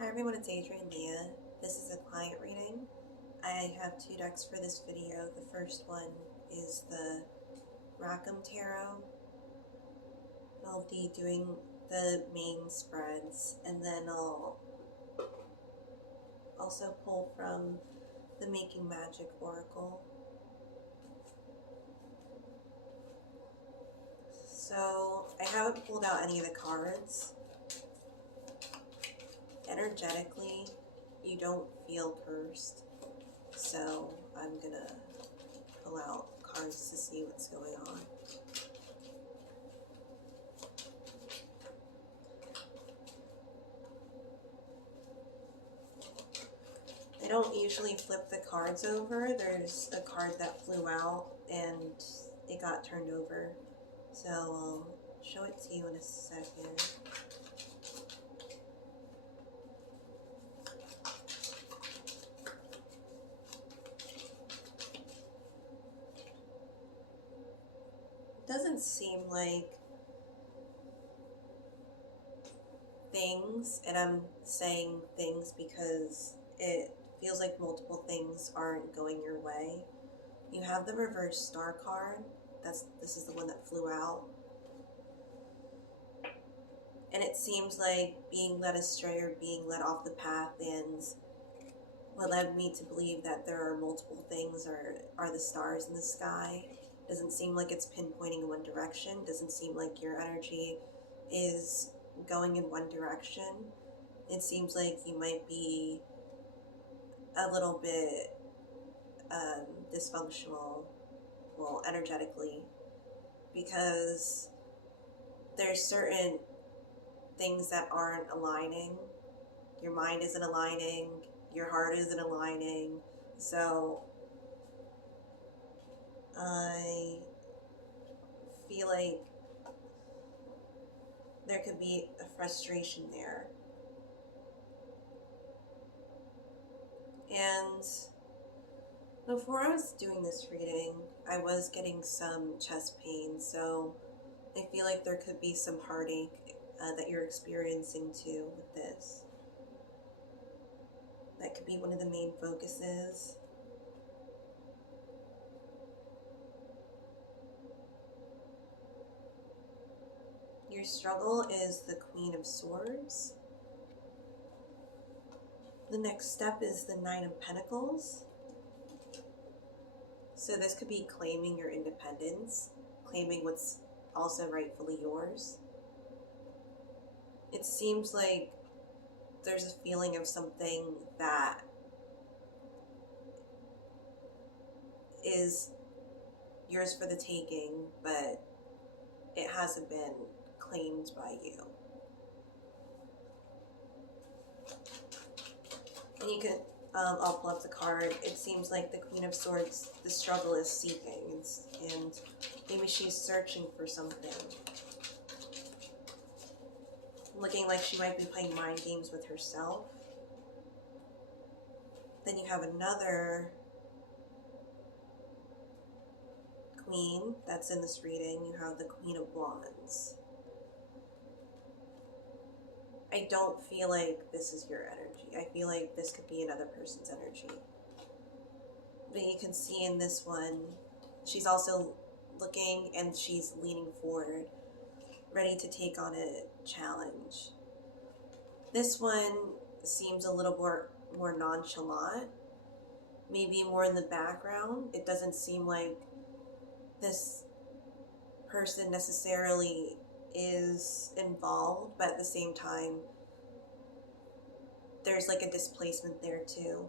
Hi everyone, it's Adrienne Leah. This is a client reading. I have two decks for this video. The first one is the Rackham Tarot. I'll be doing the main spreads, and then I'll also pull from the Making Magic Oracle. So I haven't pulled out any of the cards. Energetically, you don't feel cursed, so I'm gonna pull out cards to see what's going on. I don't usually flip the cards over. There's a card that flew out and it got turned over. So I'll show it to you in a second. It doesn't seem like things, and I'm saying things because it feels like multiple things aren't going your way. You have the reverse star card. This is the one that flew out. And it seems like being led astray or being led off the path, and what led me to believe that there are multiple things are the stars in the sky. Doesn't seem like it's pinpointing in one direction. Doesn't seem like your energy is going in one direction. It seems like you might be a little bit dysfunctional, well, energetically, because there's certain things that aren't aligning. Your mind isn't aligning, your heart isn't aligning. So I feel like there could be a frustration there. And before I was doing this reading, I was getting some chest pain, so I feel like there could be some heartache that you're experiencing too with this. That could be one of the main focuses. Your struggle is the Queen of Swords. The next step is the Nine of Pentacles. So this could be claiming your independence, claiming what's also rightfully yours. It seems like there's a feeling of something that is yours for the taking, but it hasn't been claimed by you. And you can, I'll pull up the card. It seems like the Queen of Swords, the struggle is seeking, and maybe she's searching for something. Looking like she might be playing mind games with herself. Then you have another Queen that's in this reading. You have the Queen of Wands. I don't feel like this is your energy. I feel like this could be another person's energy. But you can see in this one, she's also looking and she's leaning forward, ready to take on a challenge. This one seems a little more nonchalant, maybe more in the background. It doesn't seem like this person necessarily is involved, but at the same time, there's like a displacement there too.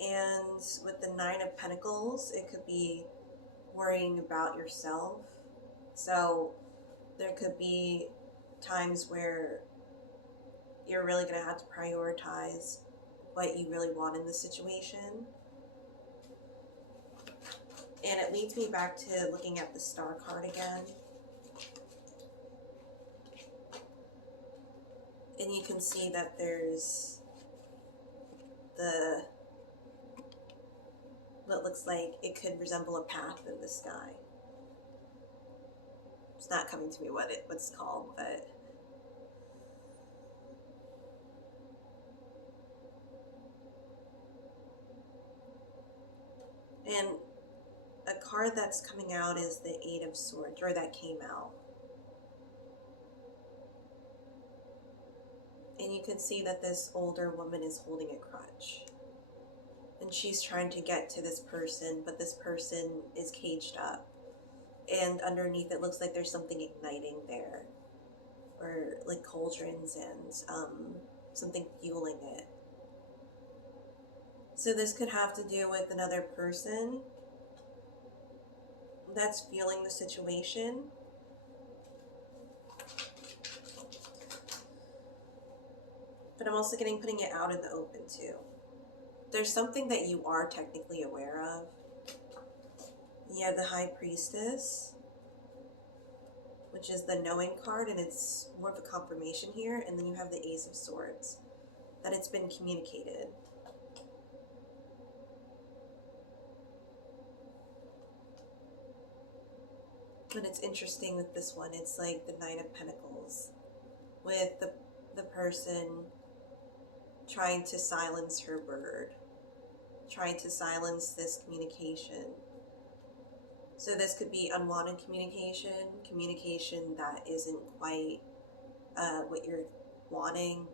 And with the Nine of Pentacles, it could be worrying about yourself. So there could be times where you're really going to have to prioritize what you really want in the situation. And it leads me back to looking at the Star card again. And you can see that there's what looks like it could resemble a path in the sky. It's not coming to me what it's called, but and a card that's coming out is the Eight of Swords, or that came out. And you can see that this older woman is holding a crutch. And she's trying to get to this person, but this person is caged up. And underneath it looks like there's something igniting there. Or like cauldrons and something fueling it. So this could have to do with another person that's fueling the situation. But I'm also putting it out in the open too. There's something that you are technically aware of. You have the High Priestess, which is the knowing card, and it's more of a confirmation here. And then you have the Ace of Swords, that it's been communicated. But it's interesting with this one, it's like the Knight of Pentacles, with the person trying to silence her bird, trying to silence this communication. So this could be unwanted communication, communication that isn't quite what you're wanting,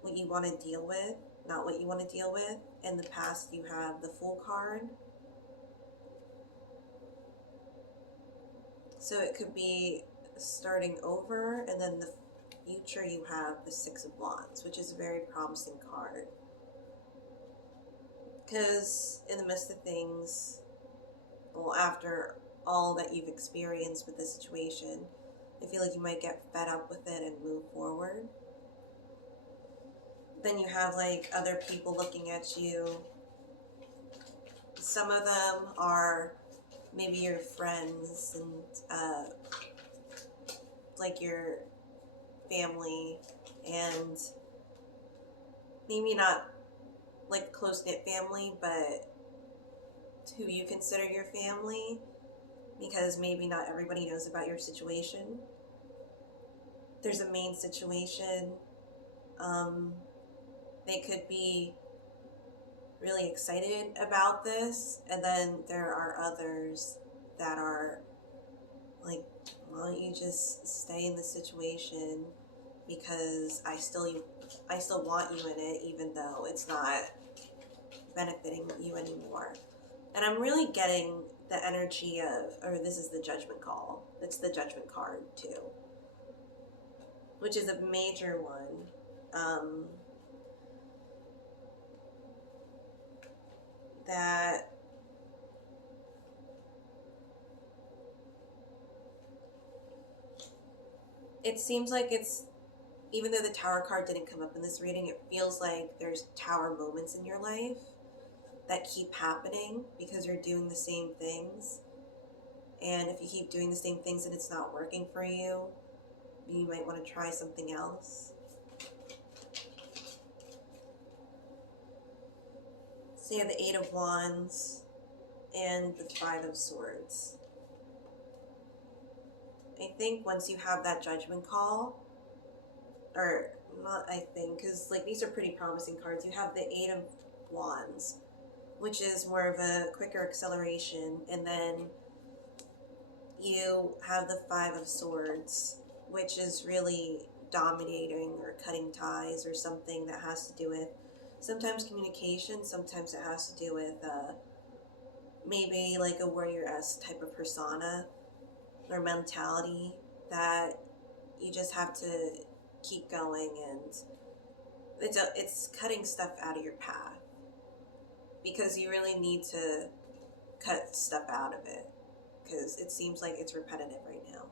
what you want to deal with, not what you want to deal with. In the past, you have the Fool card. So it could be starting over, and then the future you have the Six of Wands, which is a very promising card. Because in the midst of things, well, after all that you've experienced with the situation, I feel like you might get fed up with it and move forward. Then you have like other people looking at you. Some of them are maybe your friends and like your family, and maybe not like close-knit family, but who you consider your family, because maybe not everybody knows about your situation. There's a main situation. They could be really excited about this, and then there are others that are like, why don't you just stay in the situation, because I still want you in it, even though it's not benefiting you anymore. And I'm really getting the energy of, or this is the Judgment call. It's the Judgment card too, which is a major one. That it seems like it's, even though the Tower card didn't come up in this reading, it feels like there's Tower moments in your life that keep happening because you're doing the same things. And if you keep doing the same things and it's not working for you, you might want to try something else. So you have the Eight of Wands and the Five of Swords. I think once you have that Judgment call, or not I think, because like these are pretty promising cards. You have the Eight of Wands, which is more of a quicker acceleration, and then you have the Five of Swords, which is really dominating or cutting ties, or something that has to do with sometimes communication, sometimes it has to do with maybe like a warrior-esque type of persona or mentality, that you just have to keep going, and it's cutting stuff out of your path, because you really need to cut stuff out of it, because it seems like it's repetitive right now,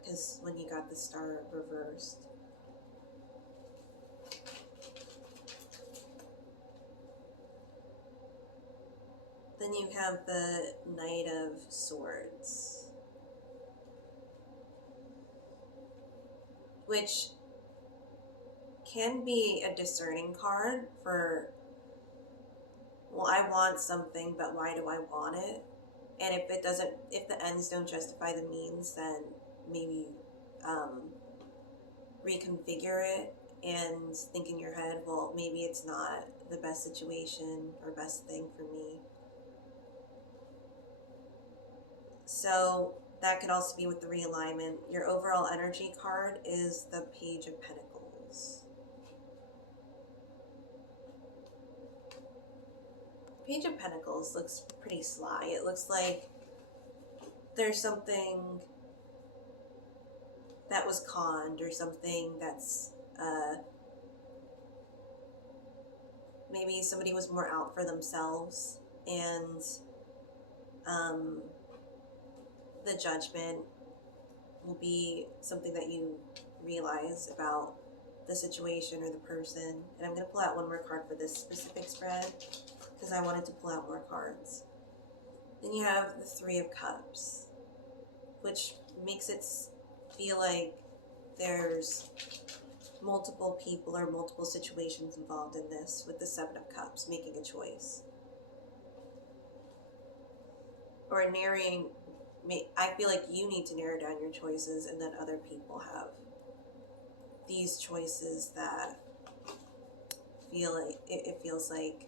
because when you got the Star reversed. Then you have the Knight of Swords, which can be a discerning card for, well, I want something, but why do I want it? And if the ends don't justify the means, then maybe reconfigure it and think in your head, well, maybe it's not the best situation or best thing for me. So that could also be with the realignment. Your overall energy card is the Page of Pentacles. Page of Pentacles looks pretty sly. It looks like there's something that was conned, or something that's maybe somebody was more out for themselves, and the Judgment will be something that you realize about the situation or the person. And I'm going to pull out one more card for this specific spread because I wanted to pull out more cards. Then you have the Three of Cups, which makes it feel like there's multiple people or multiple situations involved in this, with the Seven of Cups, making a choice. Or narrowing, I feel like you need to narrow down your choices, and then other people have these choices that feel like, it feels like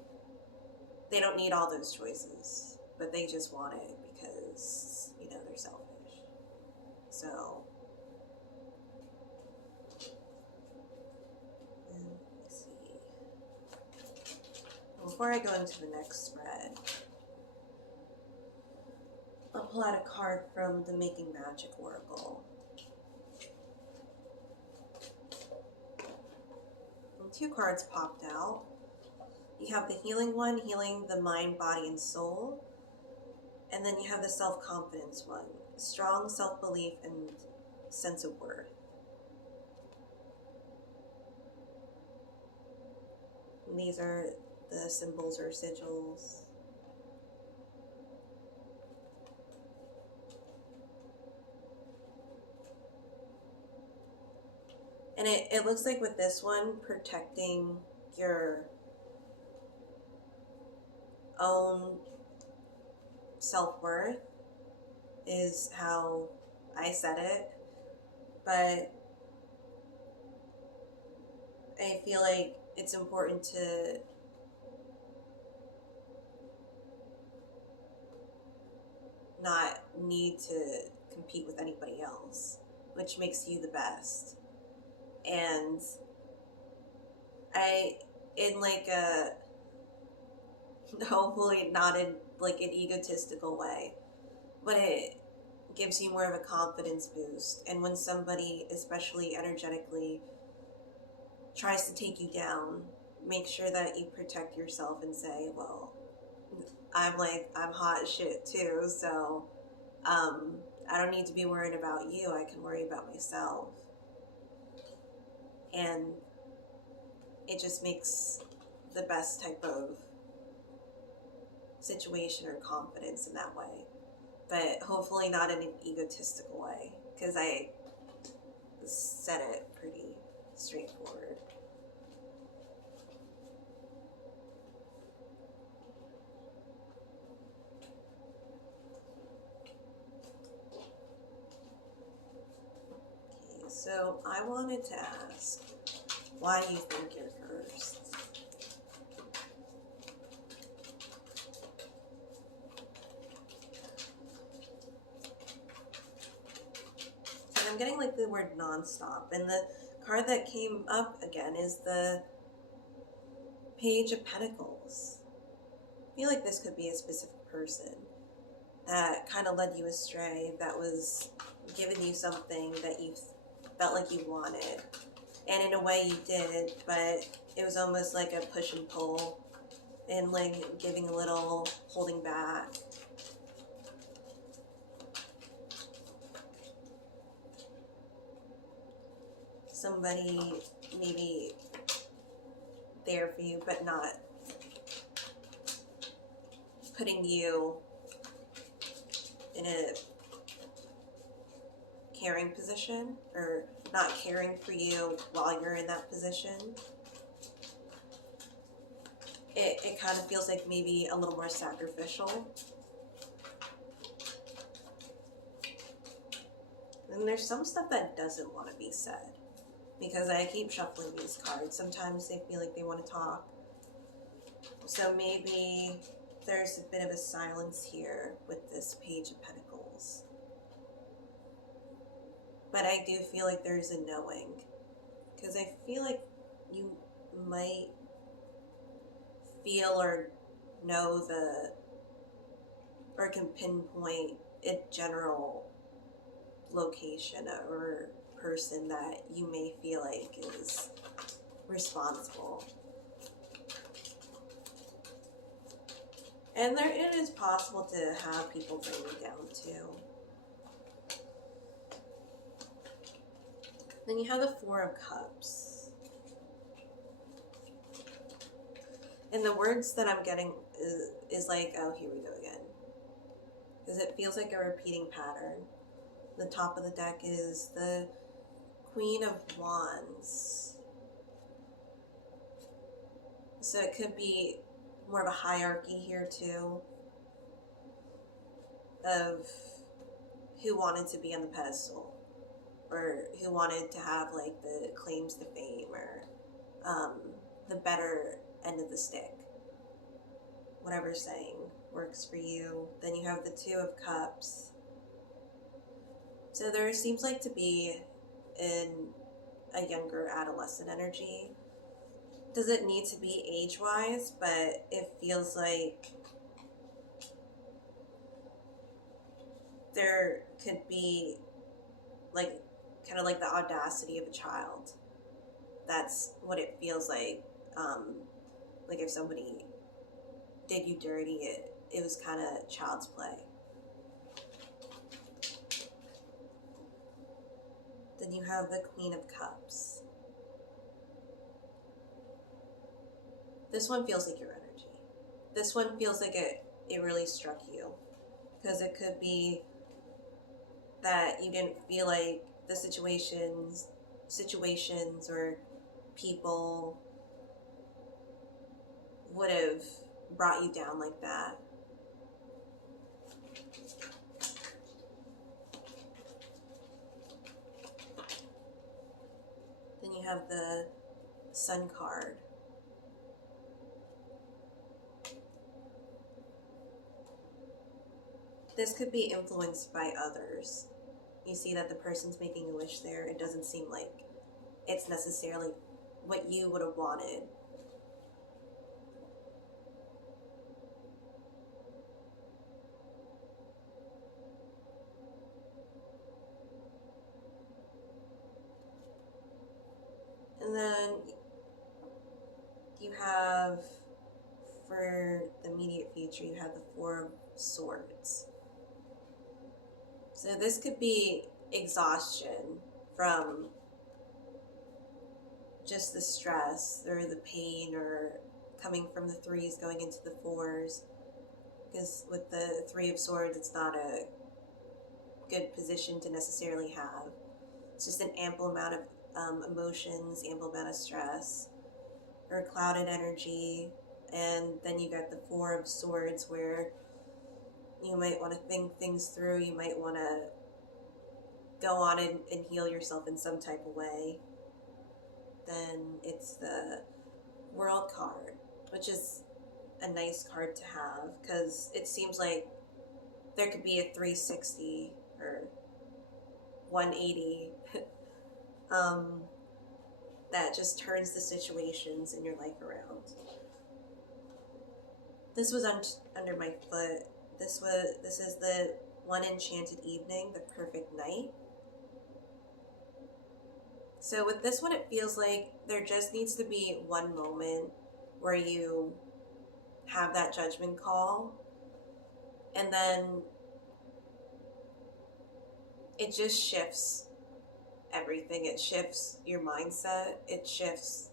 they don't need all those choices, but they just want it because, you know, they're selfish. So, let's see. Before I go into the next spread, I'll pull out a card from the Making Magic Oracle. And 2 cards popped out. You have the healing one, healing the mind, body, and soul. And then you have the self-confidence one, strong self-belief and sense of worth. And these are the symbols or sigils. And it looks like with this one, protecting your own self-worth is how I said it. But I feel like it's important to not need to compete with anybody else, which makes you the best. And in like a, hopefully not in like an egotistical way, but it gives you more of a confidence boost. And when somebody, especially energetically, tries to take you down, make sure that you protect yourself and say, well, I'm hot as shit too, so I don't need to be worried about you, I can worry about myself. And it just makes the best type of situation or confidence in that way. But hopefully not in an egotistical way, because I said it pretty straightforward. Okay, so I wanted to ask why you think you're cursed. And I'm getting like the word nonstop, and the card that came up again is the Page of Pentacles. I feel like this could be a specific person that kind of led you astray, that was giving you something that you felt like you wanted. And in a way you did, but it was almost like a push and pull, and like giving a little, holding back. Somebody maybe there for you, but not putting you in a caring position, or not caring for you while you're in that position. It kind of feels like maybe a little more sacrificial. And there's some stuff that doesn't want to be said. Because I keep shuffling these cards. Sometimes they feel like they want to talk. So maybe there's a bit of a silence here with this Page of Pentacles. But I do feel like there's a knowing. Because I feel like you might feel or know or can pinpoint a general location or person that you may feel like is responsible. And it is possible to have people bring you down too. Then you have the Four of Cups. And the words that I'm getting is like, oh, here we go again. Because it feels like a repeating pattern. The top of the deck is the Queen of Wands. So it could be more of a hierarchy here too, of who wanted to be on the pedestal, or who wanted to have like the claims to fame, or the better end of the stick. Whatever saying works for you. Then you have the Two of Cups. So there seems like to be in a younger adolescent energy. Doesn't need to be age-wise, but it feels like there could be like kind of like the audacity of a child. That's what it feels like. Like if somebody did you dirty, it was kind of child's play. Then you have the Queen of Cups. This one feels like your energy. This one feels like it really struck you. Because it could be that you didn't feel like the situations or people would have brought you down like that. Then you have the Sun card. This could be influenced by others. You see that the person's making a wish there. It doesn't seem like it's necessarily what you would have wanted. And then you have, for the immediate future, you have the Four of Swords. So this could be exhaustion from just the stress or the pain, or coming from the threes going into the fours. Because with the Three of Swords, it's not a good position to necessarily have. It's just an ample amount of emotions, ample amount of stress, or clouded energy. And then you got the Four of Swords, where you might want to think things through. You might want to go on and heal yourself in some type of way. Then it's the World card, which is a nice card to have, because it seems like there could be a 360 or 180 that just turns the situations in your life around. This was under my foot. This is the One Enchanted Evening, the Perfect Night. So with this one, it feels like there just needs to be one moment where you have that judgment call, and then it just shifts everything. It shifts your mindset. It shifts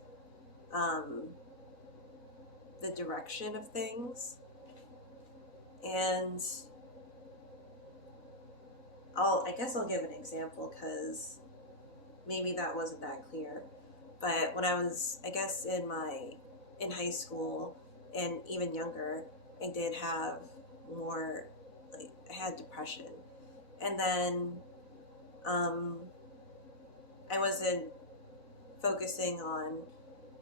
the direction of things. And I guess I'll give an example, because maybe that wasn't that clear. But when I was, I guess, in high school and even younger, I did have more, like, I had depression. And then I wasn't focusing on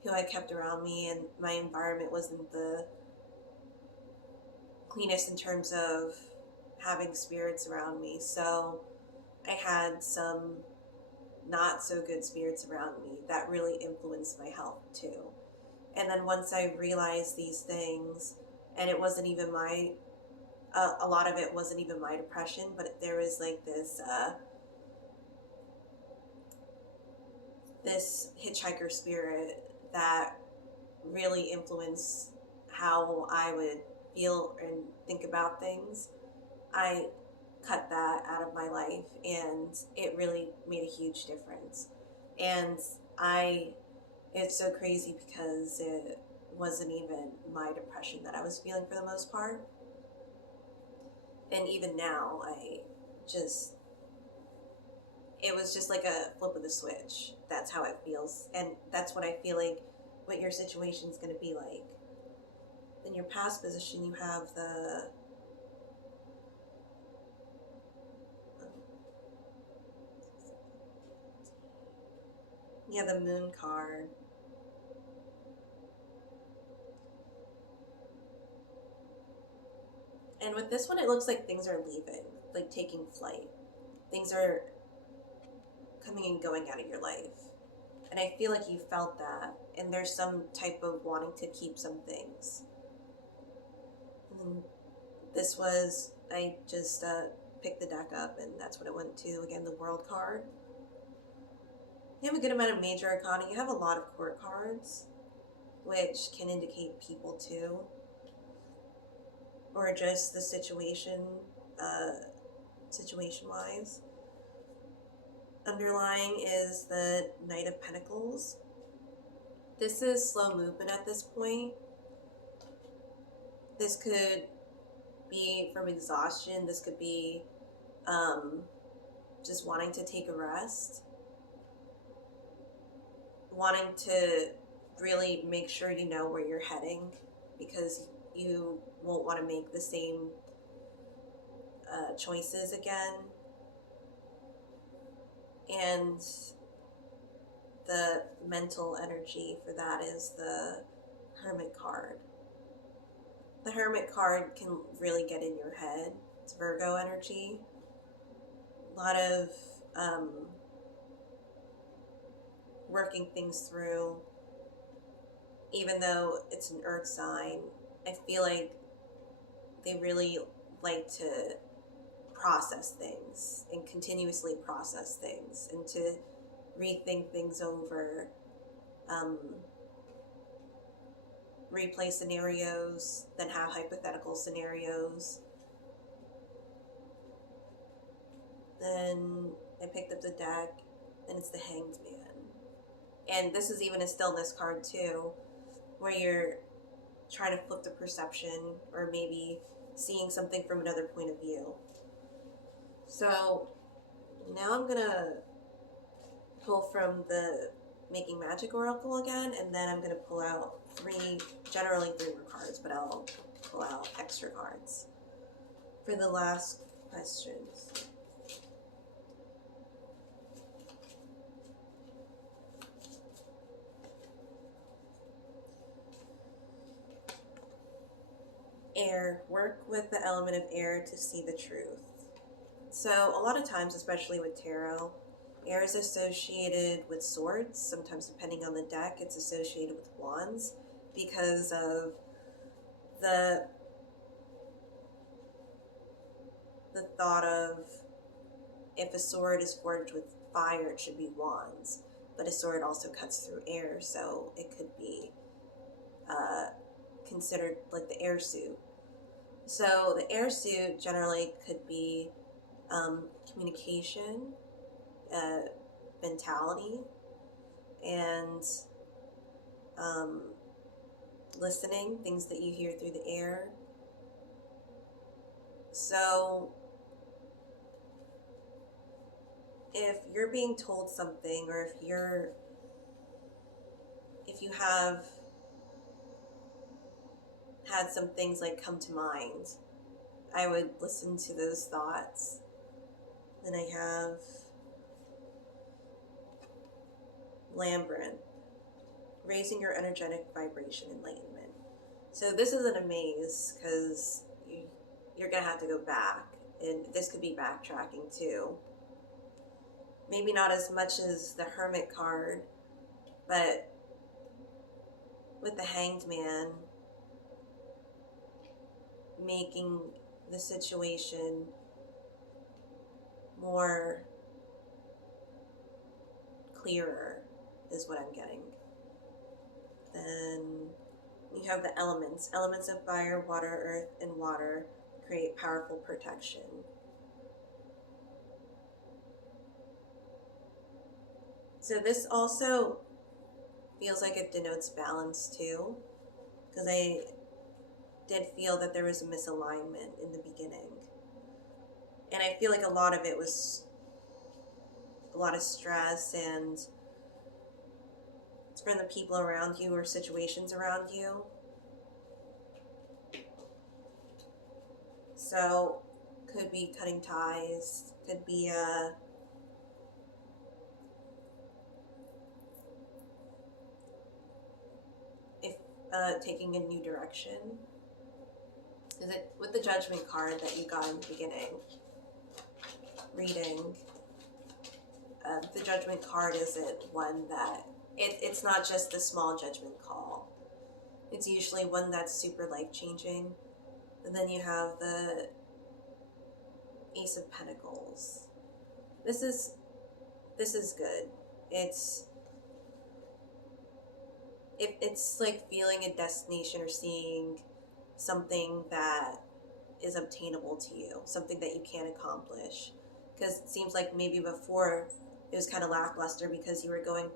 who I kept around me, and my environment wasn't the cleanest in terms of having spirits around me. So I had some not so good spirits around me that really influenced my health too. And then once I realized these things, and it wasn't even my, a lot of it wasn't even my depression, but there was like this hitchhiker spirit that really influenced how I would feel and think about things. I cut that out of my life, and it really made a huge difference. And I, it's so crazy because it wasn't even my depression that I was feeling for the most part. And even now, just, it was just like a flip of the switch. That's how it feels. And that's what I feel like what your situation is going to be like. In your past position, you have the moon card. And with this one, it looks like things are leaving, like taking flight. Things are coming and going out of your life. And I feel like you felt that. And there's some type of wanting to keep some things. And this was, I just picked the deck up, and that's what it went to. Again, the World card. You have a good amount of major arcana. You have a lot of court cards, which can indicate people too, or just the situation, situation-wise. Underlying is the Knight of Pentacles. This is slow movement at this point. This could be from exhaustion. This could be just wanting to take a rest. Wanting to really make sure you know where you're heading, because you won't want to make the same choices again. And the mental energy for that is the Hermit card. The Hermit card can really get in your head. It's Virgo energy. A lot of working things through. Even though it's an earth sign, I feel like they really like to process things and continuously process things and to rethink things over, replay scenarios, then have hypothetical scenarios. Then I picked up the deck, and it's the Hanged Man. And this is even a stillness card too, where you're trying to flip the perception, or maybe seeing something from another point of view. So now I'm gonna pull from the Making Magic Oracle again, and then I'm gonna pull out generally three more cards, but I'll pull out extra cards for the last questions. Air. Work with the element of air to see the truth. So a lot of times, especially with tarot, air is associated with swords. Sometimes, depending on the deck, it's associated with wands because of the thought of, if a sword is forged with fire, it should be wands. But a sword also cuts through air, so it could be considered like the air suit. So the air suit generally could be communication, mentality, and listening, things that you hear through the air. So if you're being told something, or if you have had some things like come to mind, I would listen to those thoughts. Then I have Labyrinth, raising your energetic vibration, enlightenment. So this isn't a maze because you're going to have to go back, and this could be backtracking too. Maybe not as much as the Hermit card, but with the Hanged Man, making the situation more clearer is what I'm getting. Then you have the elements. Elements of fire, water, earth, and water create powerful protection. So this also feels like it denotes balance too, because I did feel that there was a misalignment in the beginning. And I feel like a lot of it was a lot of stress, and it's from the people around you or situations around you. So, could be cutting ties, could be taking a new direction. Is it with the Judgment card that you got in the beginning reading? The Judgment card isn't one that it's not just the small judgment call. It's usually one that's super life-changing. And then you have the Ace of Pentacles. This is good. It's like feeling a destination or seeing something that is obtainable to you, something that you can accomplish. Because it seems like maybe before it was kind of lackluster because you were going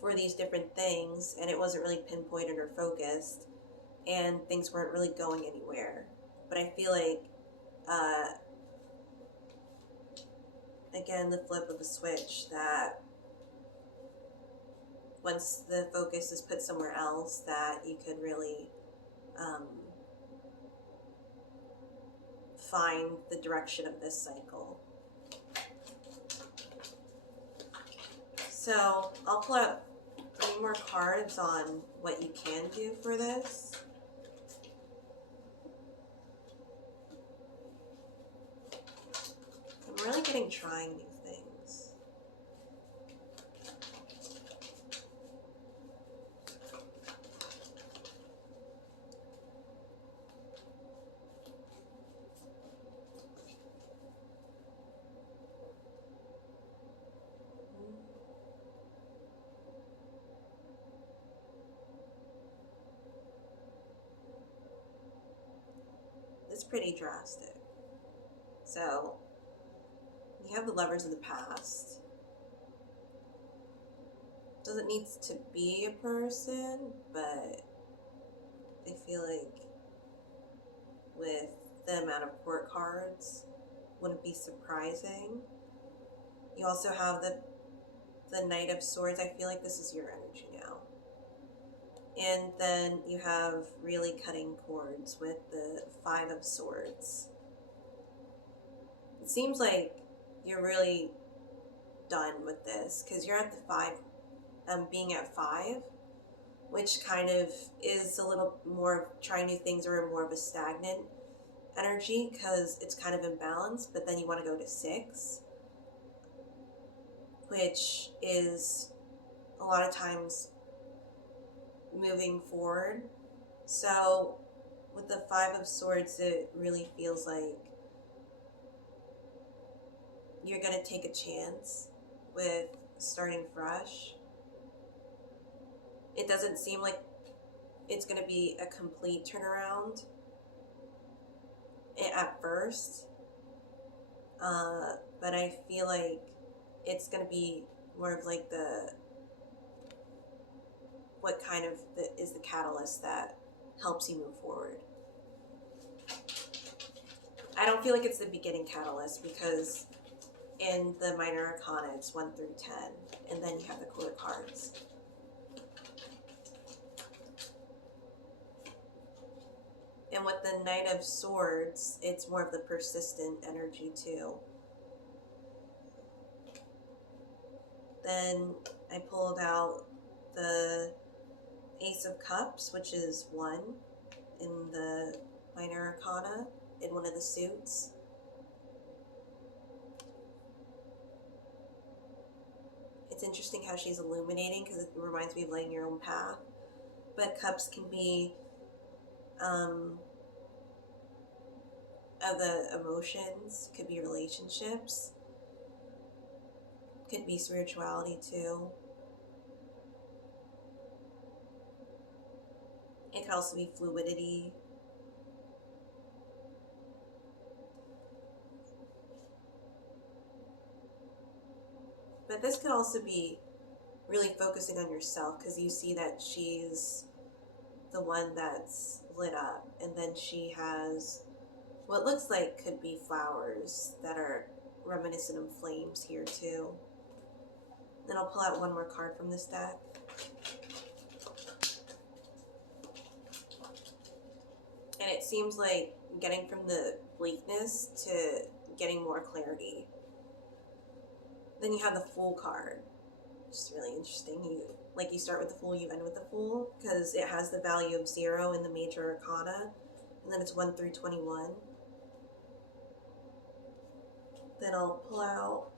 for these different things and it wasn't really pinpointed or focused, and things weren't really going anywhere. But I feel like, again, the flip of a switch, that once the focus is put somewhere else, that you could really find the direction of this cycle. So I'll pull out 3 more cards on what you can do for this. I'm really getting trying new things. It's pretty drastic. So, you have the Lovers of the past. Doesn't need to be a person, but I feel like with the amount of court cards, wouldn't be surprising. You also have the Knight of Swords. I feel like this is your energy now. And then you have really cutting cords with the 5 of Swords. It seems like you're really done with this because you're at the 5, being at 5, which kind of is a little more trying new things or more of a stagnant energy because it's kind of imbalanced, but then you want to go to 6, which is a lot of times moving forward. So with the 5 of Swords, it really feels like you're going to take a chance with starting fresh. It doesn't seem like it's going to be a complete turnaround at first, but I feel like it's going to be more of like what kind of is the catalyst that helps you move forward. I don't feel like it's the beginning catalyst because in the Minor Arcana it's 1 through 10, and then you have the court cards. And with the Knight of Swords, it's more of the persistent energy too. Then I pulled out the Ace of Cups, which is 1 in the Minor Arcana in one of the suits. It's interesting how she's illuminating because it reminds me of lighting your own path. But cups can be of the emotions, could be relationships, could be spirituality too. It could also be fluidity. But this could also be really focusing on yourself because you see that she's the one that's lit up, and then she has what looks like could be flowers that are reminiscent of flames here too. Then I'll pull out one more card from this deck. And it seems like getting from the bleakness to getting more clarity. Then you have the Fool card, which is really interesting. You start with the Fool, you end with the Fool, because it has the value of 0 in the Major Arcana, and then it's 1 through 21. Then I'll pull out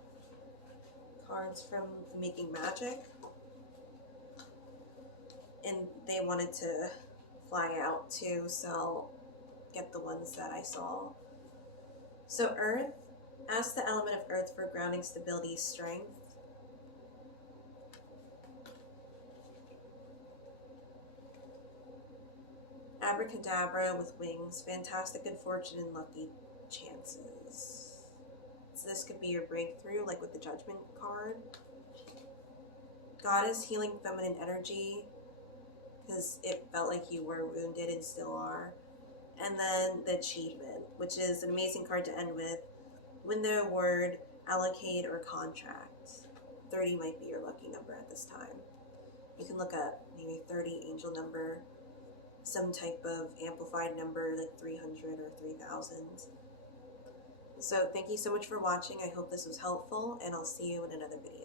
cards from Making Magic, and they wanted to fly out too, so I'll get the ones that I saw. So Earth, ask the element of Earth for grounding, stability, strength. Abracadabra with wings, fantastic good fortune and lucky chances. So this could be your breakthrough, like with the Judgment card. Goddess, healing feminine energy, because it felt like you were wounded and still are. And then the Achievement, which is an amazing card to end with. Win the award, allocate, or contract. 30 might be your lucky number at this time. You can look up maybe 30 angel number, some type of amplified number like 300 or 3000. So thank you so much for watching. I hope this was helpful, and I'll see you in another video.